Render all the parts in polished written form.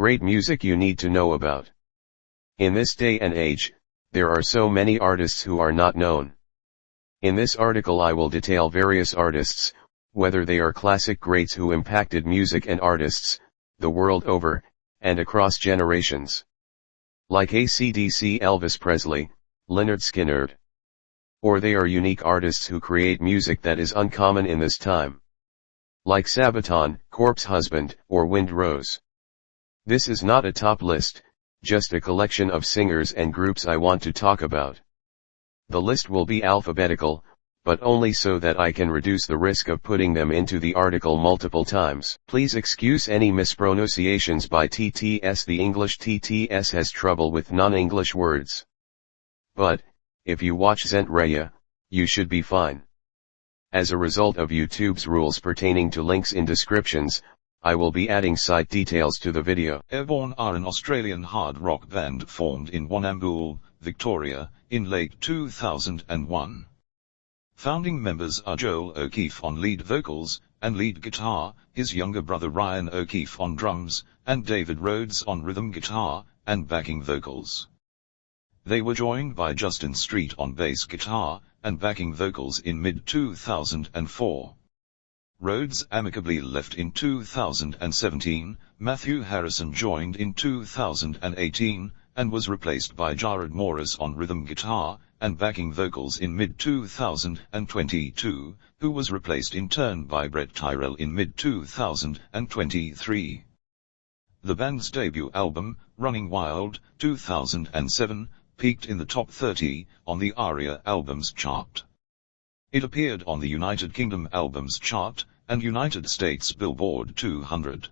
Great music you need to know about. In this day and age, there are so many artists who are not known. In this article I will detail various artists, whether they are classic greats who impacted music and artists, the world over, and across generations. Like AC/DC Elvis Presley, Lynyrd Skynyrd. Or they are unique artists who create music that is uncommon in this time. Like Sabaton, Corpse Husband, or Wind Rose. This is not a top list, just a collection of singers and groups I want to talk about. The list will be alphabetical, but only so that I can reduce the risk of putting them into the article multiple times. Please excuse any mispronunciations by TTS. The English TTS has trouble with non-English words. But, if you watch Zentreya, you should be fine. As a result of YouTube's rules pertaining to links in descriptions, I will be adding site details to the video. Airbourne are an Australian hard rock band formed in Warrnambool, Victoria, in late 2001. Founding members are Joel O'Keefe on lead vocals and lead guitar, his younger brother Ryan O'Keefe on drums, and David Rhodes on rhythm guitar and backing vocals. They were joined by Justin Street on bass guitar and backing vocals in mid-2004. Rhodes amicably left in 2017, Matthew Harrison joined in 2018, and was replaced by Jared Morris on rhythm guitar and backing vocals in mid-2022, who was replaced in turn by Brett Tyrrell in mid-2023. The band's debut album, Running Wild, 2007, peaked in the top 30 on the ARIA Albums chart. It appeared on the United Kingdom Albums chart and United States Billboard 200.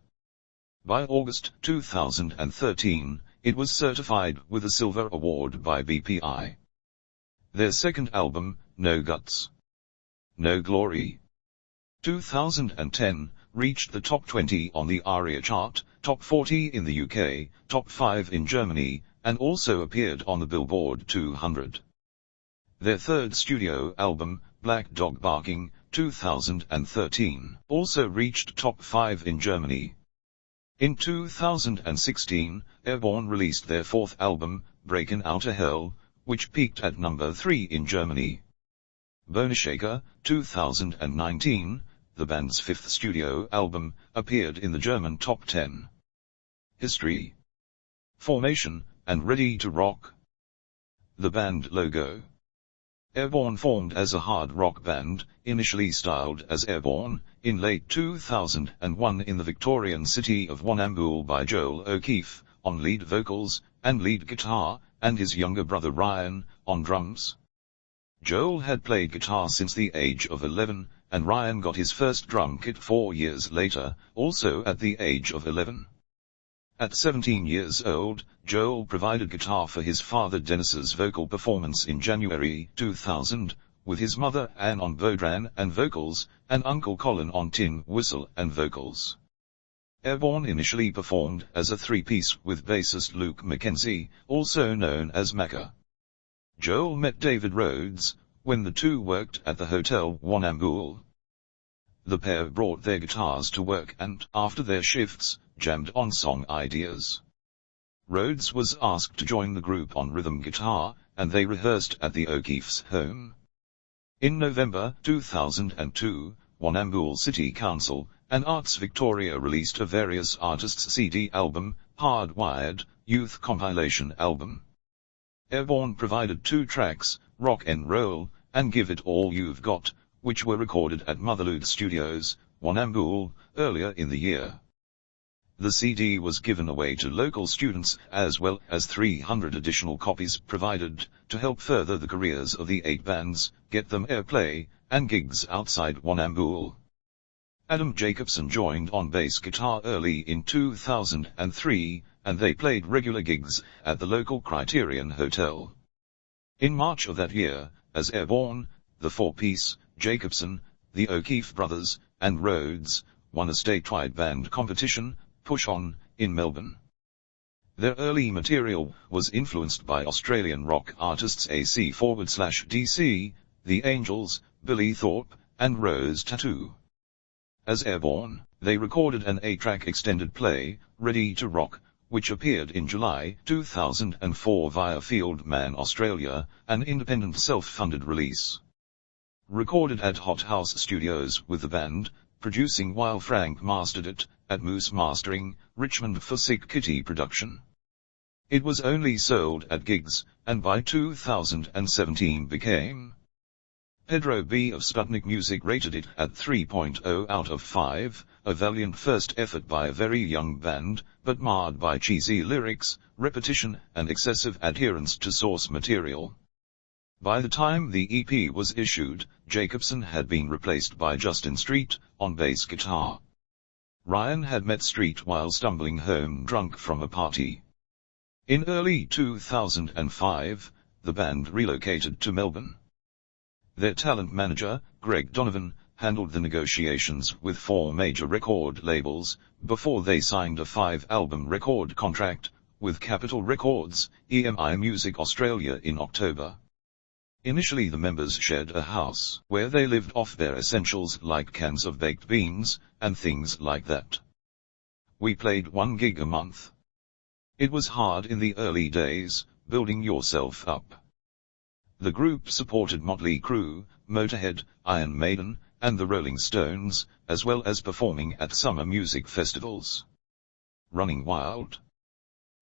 By August 2013, it was certified with a Silver Award by BPI. Their second album, No Guts, No Glory, 2010, reached the top 20 on the ARIA chart, top 40 in the UK, top 5 in Germany, and also appeared on the Billboard 200. Their third studio album, Black Dog Barking, 2013, also reached top 5 in Germany. In 2016, Airbourne released their fourth album, Breakin' Outta Hell, which peaked at number 3 in Germany. Boneshaker, 2019, the band's fifth studio album, appeared in the German top 10. History, formation, and Ready to Rock. The band logo. Airbourne formed as a hard rock band, initially styled as Airbourne, in late 2001 in the Victorian city of Warrnambool by Joel O'Keefe, on lead vocals and lead guitar, and his younger brother Ryan, on drums. Joel had played guitar since the age of 11, and Ryan got his first drum kit 4 years later, also at the age of 11. At 17 years old, Joel provided guitar for his father Dennis's vocal performance in January 2000, with his mother Anne on bodhrán and vocals, and Uncle Colin on tin whistle and vocals. Airbourne initially performed as a three-piece with bassist Luke Mackenzie, also known as Macca. Joel met David Rhodes when the two worked at the Hotel Warrnambool. The pair brought their guitars to work and, after their shifts, jammed on song ideas. Rhodes was asked to join the group on rhythm guitar, and they rehearsed at the O'Keefe's home. In November 2002, Warrnambool City Council and Arts Victoria released a various artists' CD album, Hardwired, Youth Compilation Album. Airbourne provided 2 tracks, Rock and Roll, and Give It All You've Got, which were recorded at Motherload Studios, Warrnambool, earlier in the year. The CD was given away to local students, as well as 300 additional copies provided, to help further the careers of the 8 bands, get them airplay, and gigs outside Warrnambool. Adam Jacobson joined on bass guitar early in 2003, and they played regular gigs at the local Criterion Hotel. In March of that year, as Airbourne, the 4-piece, Jacobson, the O'Keefe brothers, and Rhodes, won a statewide band competition, Push On, in Melbourne. Their early material was influenced by Australian rock artists AC/DC, The Angels, Billy Thorpe, and Rose Tattoo. As Airbourne, they recorded an 8-track extended play, Ready to Rock, which appeared in July 2004 via Fieldman Australia, an independent self-funded release. Recorded at Hot House Studios with the band, producing while Frank mastered it, at Moose Mastering, Richmond for Sick Kitty Production. It was only sold at gigs, and by 2017 became. Pedro B. of Sputnik Music rated it at 3.0 out of 5, a valiant first effort by a very young band, but marred by cheesy lyrics, repetition, and excessive adherence to source material. By the time the EP was issued, Jacobson had been replaced by Justin Street, on bass guitar. Ryan had met Street while stumbling home drunk from a party. In early 2005, the band relocated to Melbourne. Their talent manager, Greg Donovan, handled the negotiations with 4 major record labels, before they signed a 5-album record contract, with Capitol Records, EMI Music Australia in October. Initially the members shared a house, where they lived off their essentials like cans of baked beans, and things like that. We played 1 gig a month. It was hard in the early days, building yourself up. The group supported Motley Crue, Motorhead, Iron Maiden, and the Rolling Stones, as well as performing at summer music festivals. Running Wild.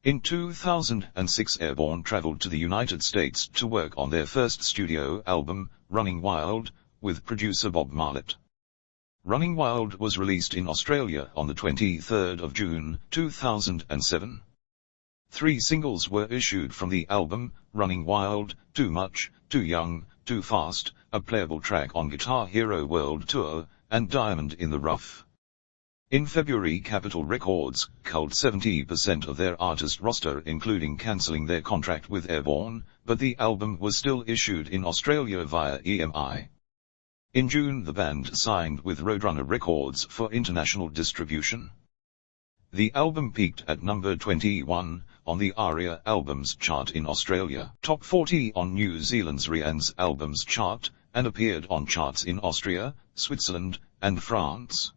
In 2006 Airbourne traveled to the United States to work on their first studio album, Running Wild, with producer Bob Marlett. Running Wild was released in Australia on the 23rd of June, 2007. 3 singles were issued from the album, Running Wild, Too Much, Too Young, Too Fast, a playable track on Guitar Hero World Tour, and Diamond in the Rough. In February Capitol Records culled 70% of their artist roster, including cancelling their contract with Airbourne, but the album was still issued in Australia via EMI. In June the band signed with Roadrunner Records for international distribution. The album peaked at number 21 on the ARIA Albums Chart in Australia, top 40 on New Zealand's Rianne's Albums Chart, and appeared on charts in Austria, Switzerland, and France.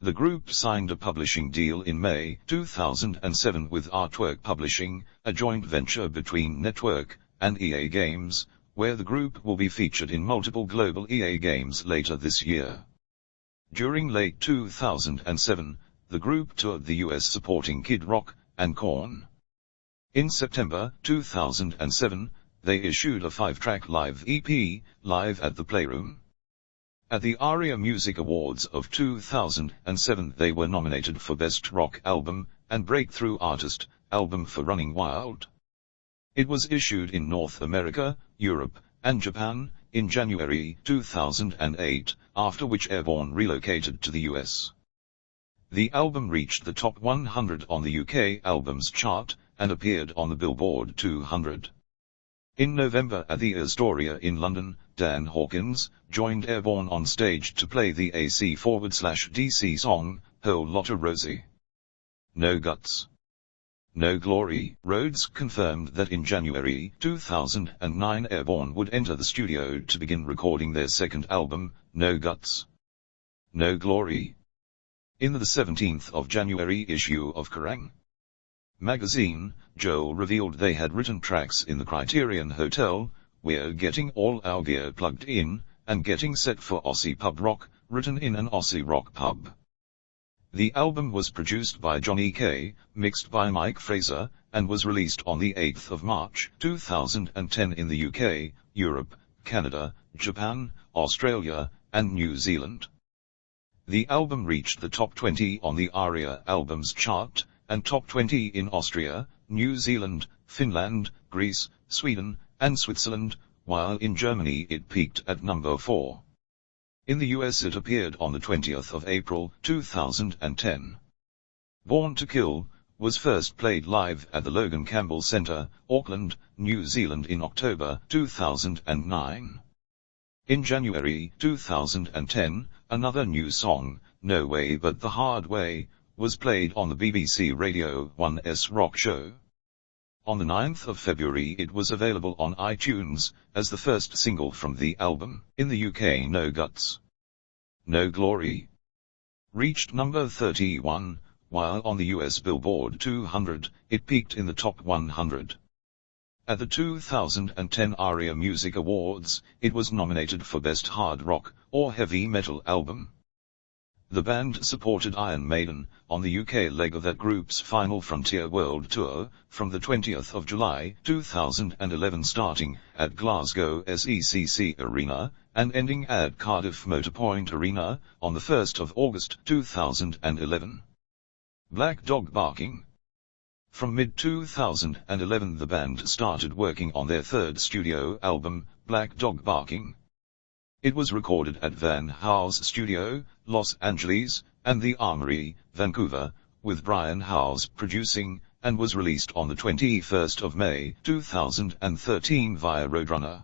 The group signed a publishing deal in May 2007 with Artwork Publishing, a joint venture between Network and EA Games, where the group will be featured in multiple global EA games later this year. During late 2007, the group toured the US supporting Kid Rock and Korn. In September 2007, they issued a 5-track live EP, Live at the Playroom. At the ARIA Music Awards of 2007 they were nominated for Best Rock Album and Breakthrough Artist Album for Running Wild. It was issued in North America, Europe, and Japan in January 2008, after which Airbourne relocated to the US. The album reached the top 100 on the UK Albums Chart, and appeared on the Billboard 200. In November at the Astoria in London, Dan Hawkins joined Airbourne on stage to play the AC/DC song, Whole Lotta Rosie. No Guts. No Glory. Rhodes confirmed that in January 2009 Airbourne would enter the studio to begin recording their second album, No Guts. No Glory. In the 17th of January issue of Kerrang! Magazine, Joel revealed they had written tracks in the Criterion Hotel, We're Getting All Our Gear Plugged In, and Getting Set for Aussie Pub Rock, written in an Aussie rock pub. The album was produced by Johnny K, mixed by Mike Fraser, and was released on the 8th of March 2010 in the UK, Europe, Canada, Japan, Australia, and New Zealand. The album reached the top 20 on the ARIA Albums Chart, and top 20 in Austria, New Zealand, Finland, Greece, Sweden, and Switzerland, while in Germany it peaked at number 4. In the US it appeared on the 20th of April 2010. Born to Kill was first played live at the Logan Campbell Centre, Auckland, New Zealand in October 2009. In January 2010, another new song, No Way But the Hard Way, was played on the BBC Radio 1's Rock Show. On the 9th of February it was available on iTunes, as the first single from the album. In the UK No Guts. No Glory reached number 31, while on the US Billboard 200, it peaked in the top 100. At the 2010 ARIA Music Awards, it was nominated for Best Hard Rock or Heavy Metal Album. The band supported Iron Maiden on the UK leg of that group's Final Frontier World Tour, from the 20th of July 2011 starting at Glasgow SECC Arena, and ending at Cardiff Motorpoint Arena, on the 1st of August 2011. Black Dog Barking. From mid-2011 the band started working on their third studio album, Black Dog Barking. It was recorded at Van House Studio, Los Angeles, and The Armory, Vancouver, with Brian House producing, and was released on the 21st of May 2013 via Roadrunner.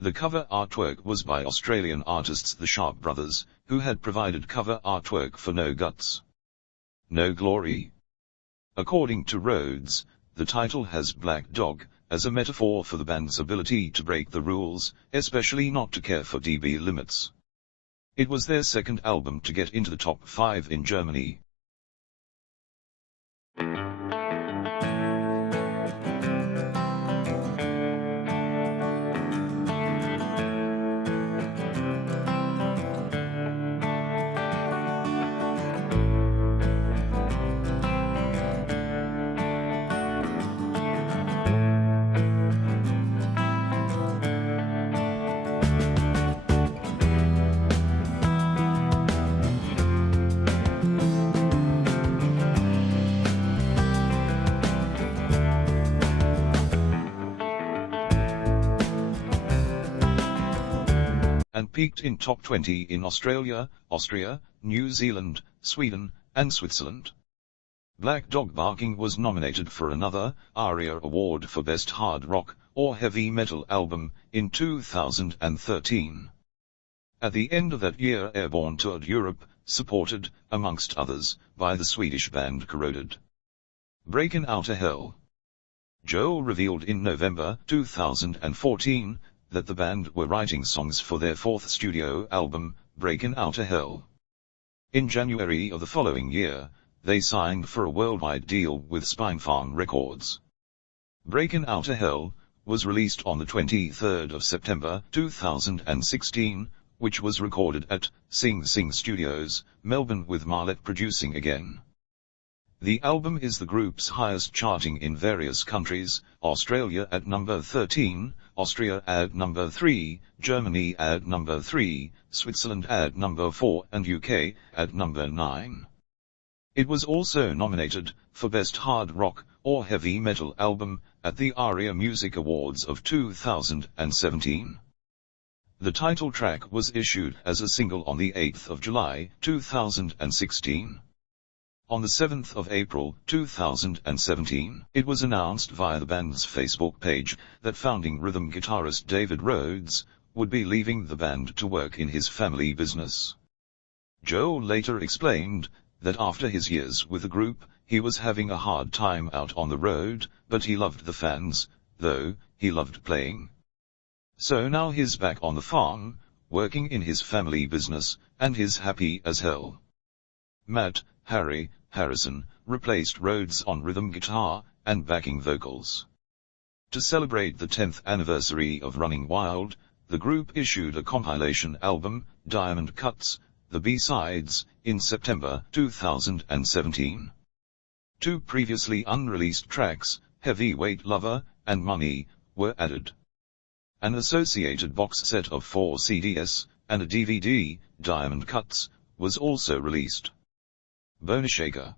The cover artwork was by Australian artists the Sharp Brothers, who had provided cover artwork for No Guts, No Glory. According to Rhodes, the title has Black Dog as a metaphor for the band's ability to break the rules, especially not to care for dB limits. It was their second album to get into the top 5 in Germany. And peaked in top 20 in Australia, Austria, New Zealand, Sweden, and Switzerland. Black Dog Barking was nominated for another ARIA Award for Best Hard Rock or Heavy Metal Album in 2013. At the end of that year Airbourne toured Europe, supported, amongst others, by the Swedish band Corroded. Breakin' Outta Hell. Joel revealed in November 2014 that the band were writing songs for their fourth studio album, Breakin' Outta Hell. In January of the following year, they signed for a worldwide deal with Spinefarm Records. Breakin' Outta Hell was released on the 23rd of September 2016, which was recorded at Sing Sing Studios, Melbourne, with Marlette producing again. The album is the group's highest charting in various countries: Australia at number 13, Austria at number 3, Germany at number 3, Switzerland at number 4, and UK at number 9. It was also nominated for Best Hard Rock or Heavy Metal Album at the ARIA Music Awards of 2017. The title track was issued as a single on the 8th of July 2016. On the 7th of April 2017, it was announced via the band's Facebook page that founding rhythm guitarist David Rhodes would be leaving the band to work in his family business. Joel later explained that after his years with the group, he was having a hard time out on the road, but he loved the fans, though he loved playing. So now he's back on the farm, working in his family business, and he's happy as hell. Matt Harrison replaced Rhodes on rhythm guitar and backing vocals. To celebrate the 10th anniversary of Running Wild, the group issued a compilation album, Diamond Cuts, the B-sides, in September 2017. 2 previously unreleased tracks, Heavyweight Lover and Money, were added. An associated box set of 4 CDs and a DVD, Diamond Cuts, was also released. Boneshaker.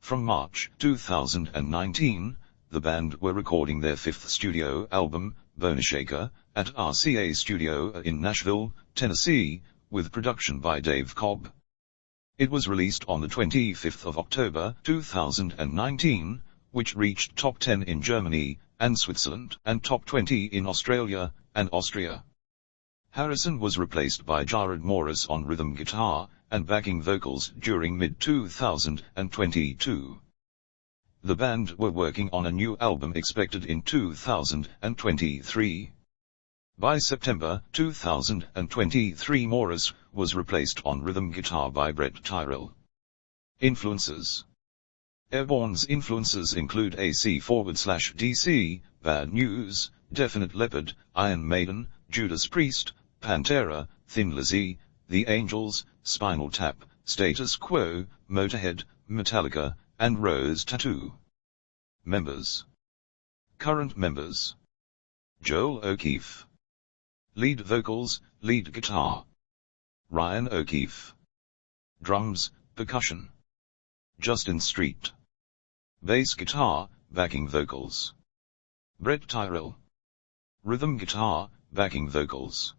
From March 2019, the band were recording their 5th studio album, Boneshaker, at RCA Studio in Nashville, Tennessee, with production by Dave Cobb. It was released on the 25th of October 2019, which reached top 10 in Germany and Switzerland, and top 20 in Australia and Austria. Harrison was replaced by Jared Morris on rhythm guitar and backing vocals during mid-2022. The band were working on a new album expected in 2023. By September 2023, Morris was replaced on rhythm guitar by Brett Tyrrell. Influences. Airbourne's influences include AC/DC, Bad News, Definite Leopard, Iron Maiden, Judas Priest, Pantera, Thin Lizzy, The Angels, Spinal Tap, Status Quo, Motorhead, Metallica, and Rose Tattoo. Members. Current members. Joel O'Keefe. Lead vocals, lead guitar. Ryan O'Keefe. Drums, percussion. Justin Street. Bass guitar, backing vocals. Brett Tyrrell. Rhythm guitar, backing vocals.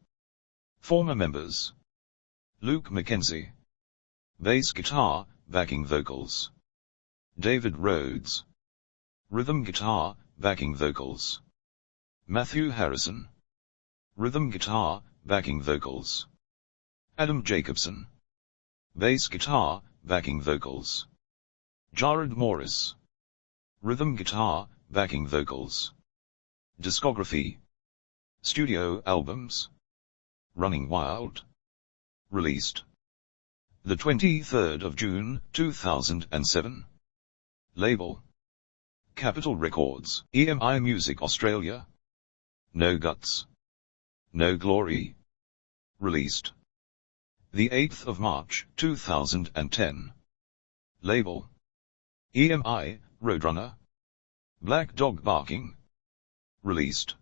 Former members. Luke McKenzie. Bass guitar, backing vocals. David Rhodes. Rhythm guitar, backing vocals. Matthew Harrison. Rhythm guitar, backing vocals. Adam Jacobson. Bass guitar, backing vocals. Jared Morris. Rhythm guitar, backing vocals. Discography. Studio albums. Running Wild. Released the 23rd of June, 2007. Label. Capitol Records, EMI Music Australia. No Guts. No Glory. Released the 8th of March, 2010. Label. EMI, Roadrunner. Black Dog Barking. Released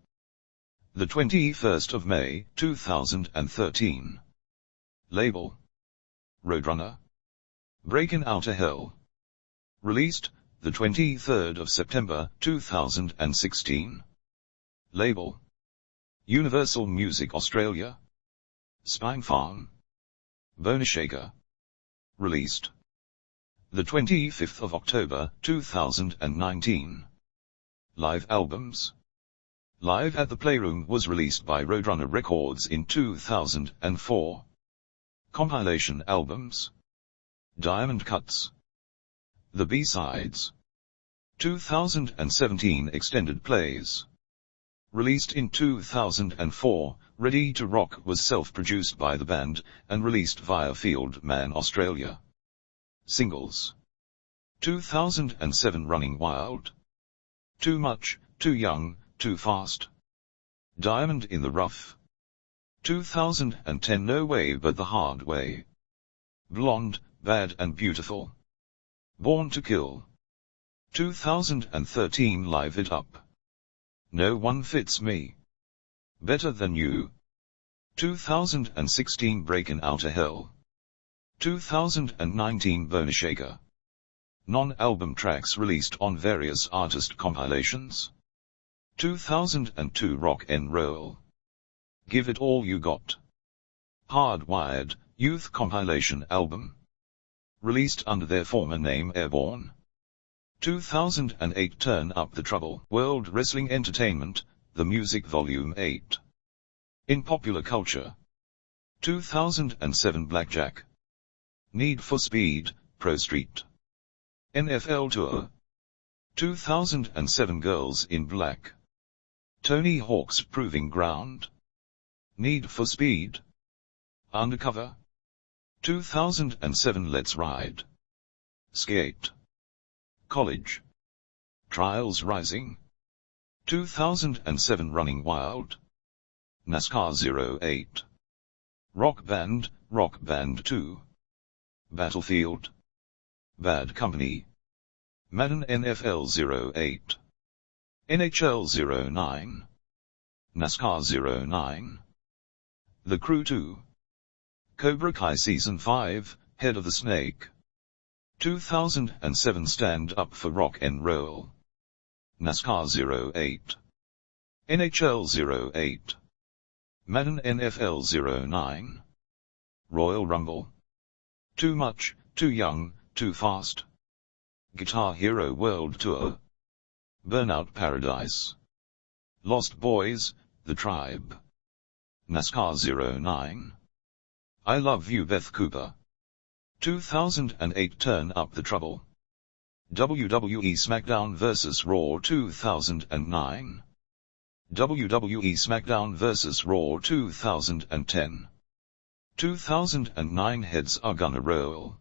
the 21st of May, 2013. Label. Roadrunner. Breakin' Outta Hell. Released the 23rd of September, 2016. Label. Universal Music Australia. Spinefarm. Boneshaker. Released the 25th of October, 2019. Live albums. Live at the Playroom was released by Roadrunner Records in 2004. Compilation albums. Diamond Cuts. The B-Sides. 2017 extended plays. Released in 2004, Ready to Rock was self-produced by the band, and released via Field Man Australia. Singles. 2007 Running Wild. Too Much, Too Young, Too Fast. Diamond in the Rough. 2010 No Way But the Hard Way. Blonde, Bad and Beautiful. Born to Kill. 2013 Live It Up. No One Fits Me. Better Than You. 2016 Breakin' Outta Hell. 2019 Boneshaker. Non-album tracks released on various artist compilations. 2002 Rock 'n' Roll. Give It All You Got. Hardwired, Youth Compilation Album. Released under their former name Airbourne. 2008 Turn Up the Trouble, World Wrestling Entertainment, The Music Volume 8. In Popular Culture. 2007 Blackjack. Need for Speed, Pro Street. NFL Tour. 2007 Girls in Black. Tony Hawk's Proving Ground. Need for Speed. Undercover. 2007 Let's Ride. Skate. College. Trials Rising. 2007 Running Wild. NASCAR 08. Rock Band 2. Battlefield. Bad Company. Madden NFL 08. NHL 09. NASCAR 09. The Crew 2. Cobra Kai Season 5, Head of the Snake. 2007 Stand Up for Rock 'n' Roll. NASCAR 08. NHL 08. Madden NFL 09. Royal Rumble. Too Much, Too Young, Too Fast. Guitar Hero World Tour. Burnout Paradise. Lost Boys, The Tribe. NASCAR 09. I Love You Beth Cooper. 2008 Turn Up the Trouble. WWE SmackDown vs. Raw 2009. WWE SmackDown vs. Raw 2010. 2009 Heads Are Gonna Roll.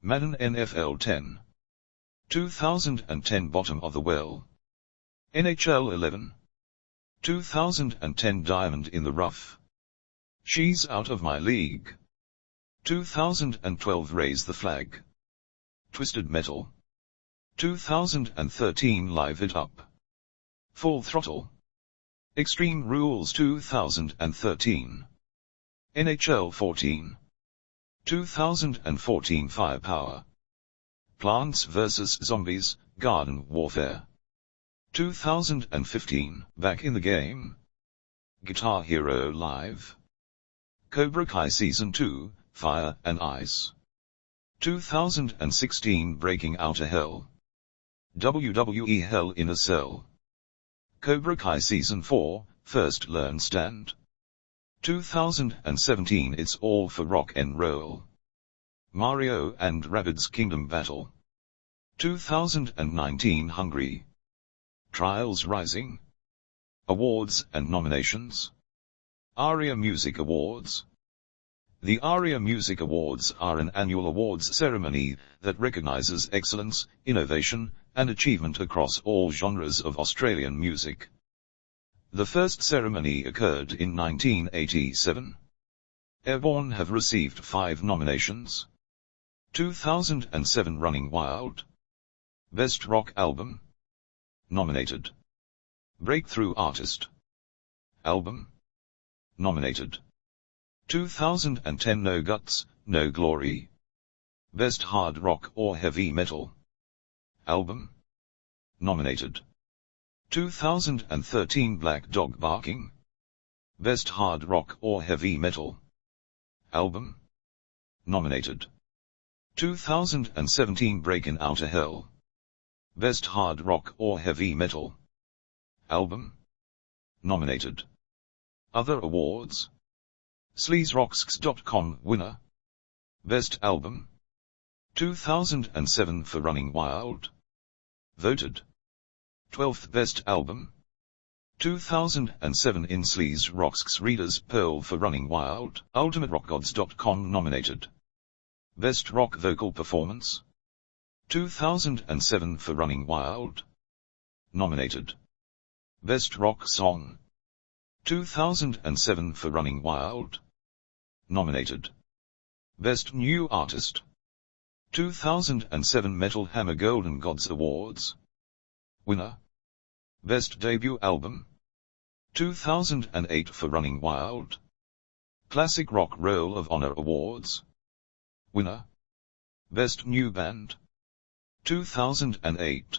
Madden NFL 10. 2010 Bottom of the Well. NHL 11. 2010 Diamond in the Rough. She's Out of My League. 2012 Raise the Flag. Twisted Metal. 2013 Live It Up. Full Throttle. Extreme Rules 2013. NHL 14. 2014 Firepower. Plants vs. Zombies, Garden Warfare. 2015 Back in the Game. Guitar Hero Live. Cobra Kai Season 2, Fire and Ice. 2016 Breaking Out of Hell. WWE Hell in a Cell. Cobra Kai Season 4, First Learn Stand. 2017 It's All for Rock and Roll. Mario and Rabbids Kingdom Battle. 2019 Hungry. Trials Rising. Awards and nominations. ARIA Music Awards. The ARIA Music Awards are an annual awards ceremony that recognizes excellence, innovation, and achievement across all genres of Australian music. The first ceremony occurred in 1987. Airbourne have received 5 nominations. 2007 Running Wild. Best Rock Album. Nominated. Breakthrough Artist. Album. Nominated. 2010 No Guts, No Glory. Best Hard Rock or Heavy Metal. Album. Nominated. 2013 Black Dog Barking. Best Hard Rock or Heavy Metal. Album. Nominated. 2017 Breaking Out of Hell. Best Hard Rock or Heavy Metal. Album. Nominated. Other awards. sleazerocksx.com winner. Best Album. 2007 for Running Wild. Voted 12th Best Album. 2007 in Sleaze Rocksx Readers' Poll for Running Wild. UltimateRockGods.com nominated. Best Rock Vocal Performance. 2007 for Running Wild. Nominated. Best Rock Song. 2007 for Running Wild. Nominated. Best New Artist. 2007 Metal Hammer Golden Gods Awards. Winner. Best Debut Album. 2008 for Running Wild. Classic Rock Roll of Honor Awards. Winner. Best New Band. 2008.